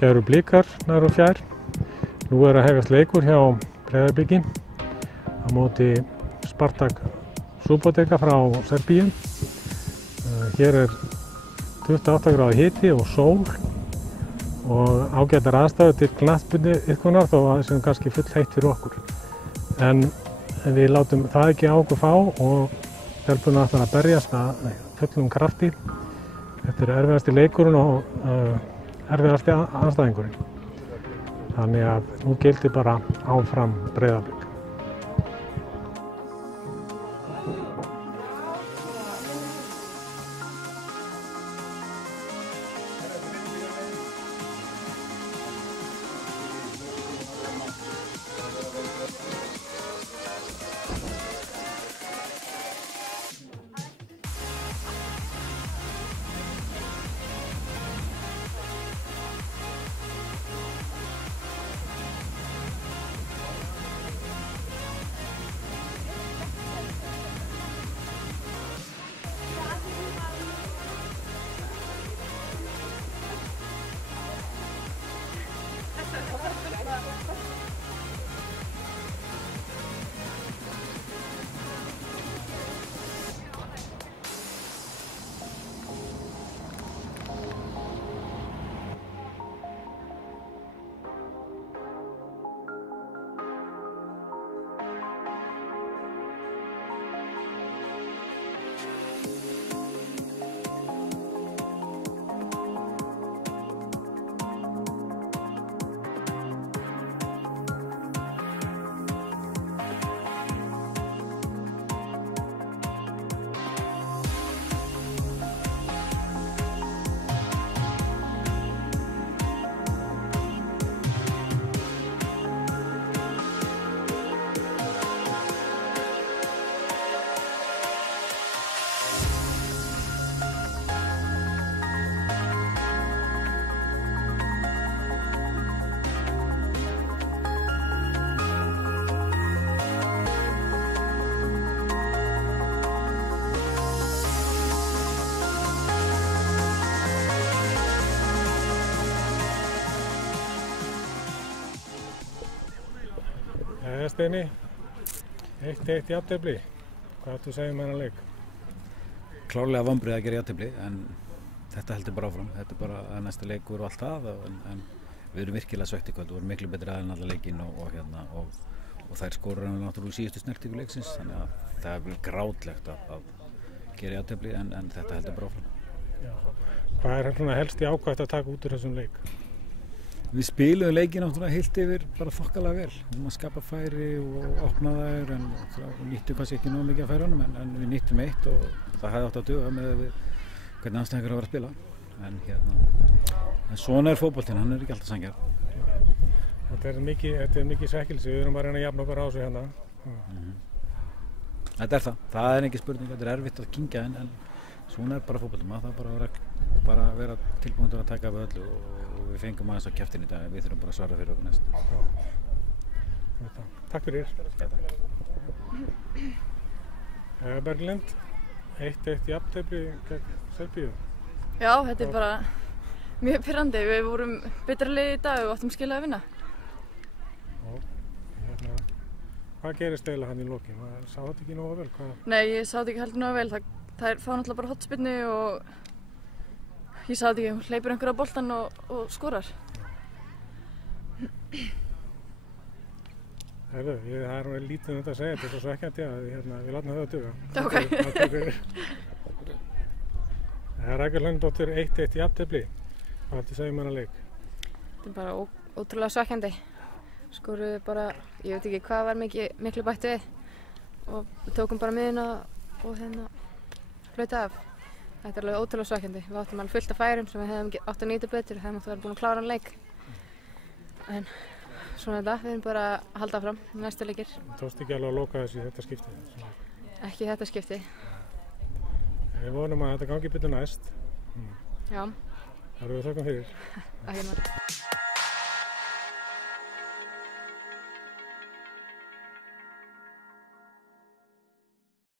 kæru Blikar nær og fjær. Nú að hefjast leikur hjá Breiðabliki á móti Spartak Subotica frá Serbíu. Hér 28 gráðu hiti og sól og ágætar aðstæður til knattspyrnuiðkunar þó að það sé kannski full heitt fyrir okkur. En við látum það ekki á okkur fá og stelpurnar ætla að berjast að fullum krafti. Þetta erfiðasti leikurinn og erfiðasti andstæðingurinn. Þannig að nú gildir bara áfram Breiðablik. Steini, 1-1 jafntefli. Hvað ættu að segja þennan leik? Klárlega vonbrigði að gera jafntefli, en þetta heldur bara áfram. Þetta bara næsta leikur og allt það, en við erum virkilega svekkt í kvöld. Við vorum miklu betri aðeins en alla leikinn og þær skorur náttúrulega í síðustu snertingu leiksins, þannig að það er grátlegt að gera jafntefli, en þetta heldur bara áfram. Já. Hvað er helst í ákvæmt að taka út úr þessum leik? Við spiluðum leikinn náttúrulega heilt yfir bara þokkalega vel. Við erum að skapa færi og opna þær en nýttum kannski ekki nóg mikið af færunum en við nýttum eitt og það hefði átt að duga með hvernig andstæðingur að vera að spila. En svona er fótboltinn, hann er ekki alltaf sanngjarn. Þetta er mikið svekkilsi, við erum bara að reyna að jafna okkur á sig hérna. Þetta er það. Það er ekki spurning, þetta er erfitt að kyngja en svona er bara fótboltinn. Maður þarf bara að vera tilbúin að taka við öllu og við fengum aðeins á kjaftin í dag, við þurfum bara að svara fyrir okkur næst. Takk fyrir. Berglind, 1-1 jafntefli gegn Serbíu. Já, þetta er bara mjög pirrandi. Við vorum betra lið í dag og áttum skilið að vinna. Hvað gerist eiginlega hann í lokin? Sá þetta ekki nógu vel? Nei, ég sá þetta ekki heldur nógu vel. Það fá náttúrulega bara hornspyrnu og ég sá þetta ekki, hún hleypur einhver á boltann og skorar. Það er lítið um þetta að segja, þetta er svo svekkjandi að við látum það að duga. Ok. Rakel Hlöndóttir, 1-1 jafntefli. Hvað ættu að segja þennan leik? Þetta er bara ótrúlega svekkjandi. Skoruðu bara, ég veit ekki hvað var miklu bætt við og við tókum bara miðuna og flauta af. Þetta er alveg ótrúlega svekkjandi. Við áttum alveg fullt af færum sem við hefðum átt að nýta betur, hefðum átt að vera búin að klára hann leik. En svona þetta, við erum bara að halda áfram í næstu leikir. Tókst ekki alveg að loka þessu í þetta skipti? Ekki í þetta skipti. Við vonum að þetta gangi betur næst. Já. Það eru við þökkum fyrir. Ekki náttúrulega.